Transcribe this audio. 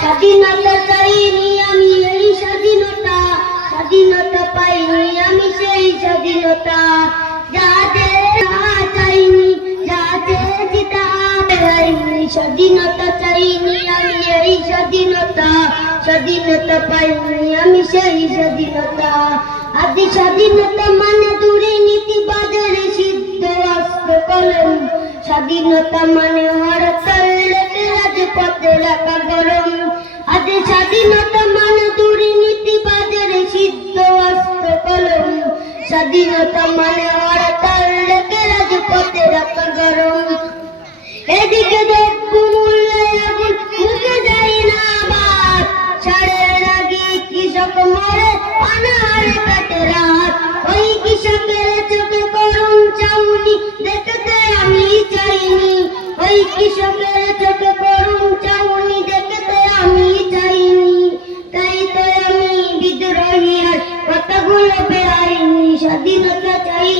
স্বাধীনতা চাইনি আমি এই স্বাধীনতা, স্বাধীনতা পাইনি আমি সেই স্বাধীনতা। চাইনি যা চেয়েছি তা পাইনি, স্বাধীনতা চাইনি আমি এই স্বাধীনতা, স্বাধীনতা পাইনি আমি সেই স্বাধীনতা। আদি স্বাধীনতা মানে দুর্নীতি বাজারে সিদ্ধ অস্ত্র কলম, স্বাধীনতা মানে হরতাল লেগে রাজপথে রাখা গরম। আদি স্বাধীনতা মানে দুর্নীতি বাজারে সিদ্ধ অস্ত্র কলম, স্বাধীনতা মানে হরতাল লেগে রাজপথে রাখা গরম। এদিকে দ্রব্য মূল্যে আগুন মুখে যায় না বাদ, সারের আগে কৃষক মরে অনাহারে কাটে রাত। ওই কৃষকের চোখে করুণ চাউনি দেখতে আমি চাইনি, ওই কৃষকের চোখে করুণ চাউনি দেখতে আমি চাইনি। তাই তো আমি বিদ্রোহী আর কথাগুলো বেআইনি, স্বাধীনতা চাই।